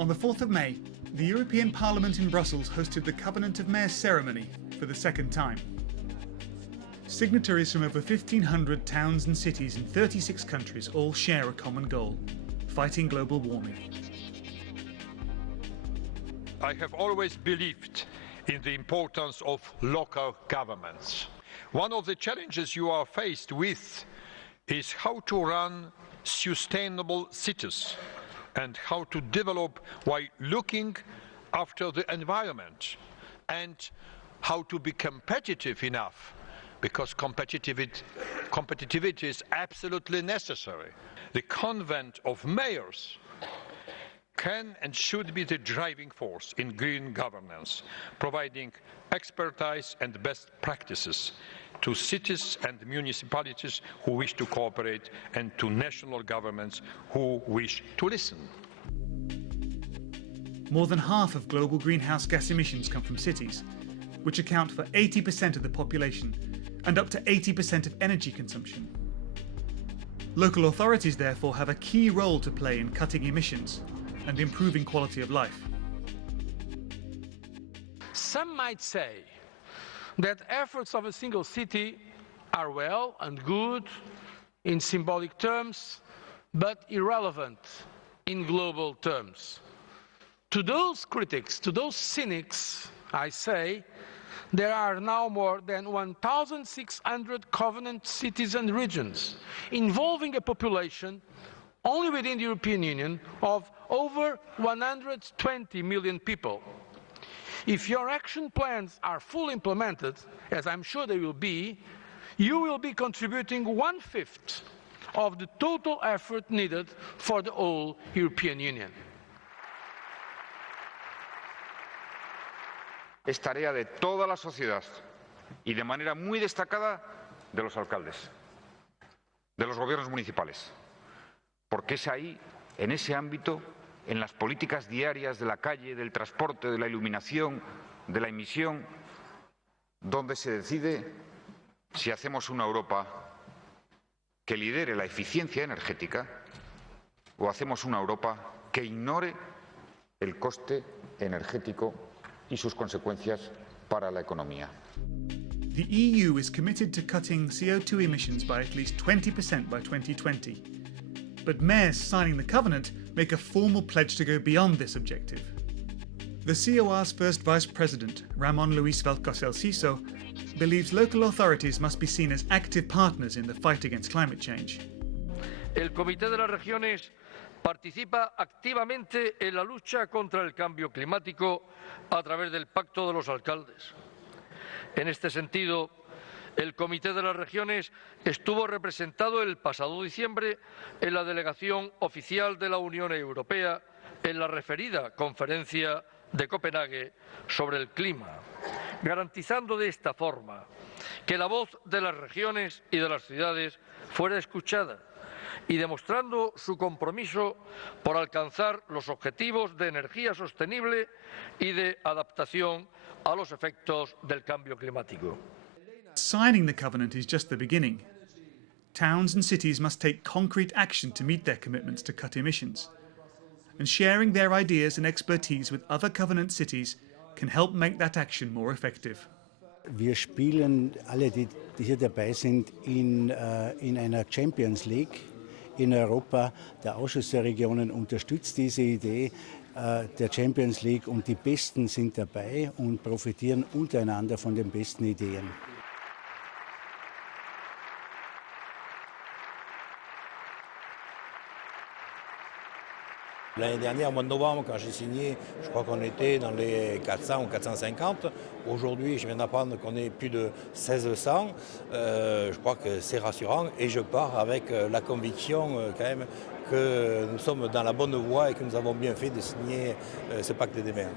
On the 4th of May, the European Parliament in Brussels hosted the Covenant of Mayors ceremony for the second time. Signatories from over 1,500 towns and cities in 36 countries all share a common goal: fighting global warming. I have always believed in the importance of local governments. One of the challenges you are faced with is how to run sustainable cities and how to develop while looking after the environment, and how to be competitive enough, because competitivity is absolutely necessary. The Convent of Mayors can and should be the driving force in green governance, providing expertise and best practices to cities and municipalities who wish to cooperate and to national governments who wish to listen. More than half of global greenhouse gas emissions come from cities, which account for 80% of the population and up to 80% of energy consumption. Local authorities therefore have a key role to play in cutting emissions and improving quality of life. Some might say that efforts of a single city are well and good in symbolic terms, but irrelevant in global terms. To those critics, to those cynics, I say, there are now more than 1,600 covenant cities and regions, involving a population only within the European Union of over 120 million people. If your action plans are fully implemented, as I'm sure they will be, you will be contributing 1/5 of the total effort needed for the whole European Union. Es tarea de toda la sociedad y de manera muy destacada de los alcaldes, de los gobiernos municipales, porque es ahí, en ese ámbito, en las políticas diarias de la calle, del transporte, de la iluminación, de la emisión, donde se decide si hacemos una Europa que lidere la eficiencia energética o hacemos una Europa que ignore el coste energético y sus consecuencias para la economía. The EU is committed to cutting CO2 emissions by at least 20% by 2020. But mayors signing the covenant make a formal pledge to go beyond this objective. The COR's first vice president, Ramon Luis Valcárcel Siso, believes local authorities must be seen as active partners in the fight against climate change. El Comité de las Regiones participa activamente en la lucha contra el cambio climático a través del Pacto de los Alcaldes. En este sentido, el Comité de las Regiones estuvo representado el pasado diciembre en la delegación oficial de la Unión Europea en la referida Conferencia de Copenhague sobre el clima, garantizando de esta forma que la voz de las regiones y de las ciudades fuera escuchada y demostrando su compromiso por alcanzar los objetivos de energía sostenible y de adaptación a los efectos del cambio climático. Signing the covenant is just the beginning. Towns and cities must take concrete action to meet their commitments to cut emissions. And sharing their ideas and expertise with other covenant cities can help make that action more effective. Wir spielen alle, die hier dabei sind, in einer Champions League in Europa. Der Ausschuss der Regionen unterstützt diese Idee der Champions League und die Besten sind dabei und profitieren untereinander von den besten Ideen. L'année dernière, au mois de novembre, quand j'ai signé, je crois qu'on était dans les 400 ou 450. Aujourd'hui, je viens d'apprendre qu'on est plus de 1600. Je crois que c'est rassurant et je pars avec la conviction quand même que nous sommes dans la bonne voie et que nous avons bien fait de signer ce pacte des maires.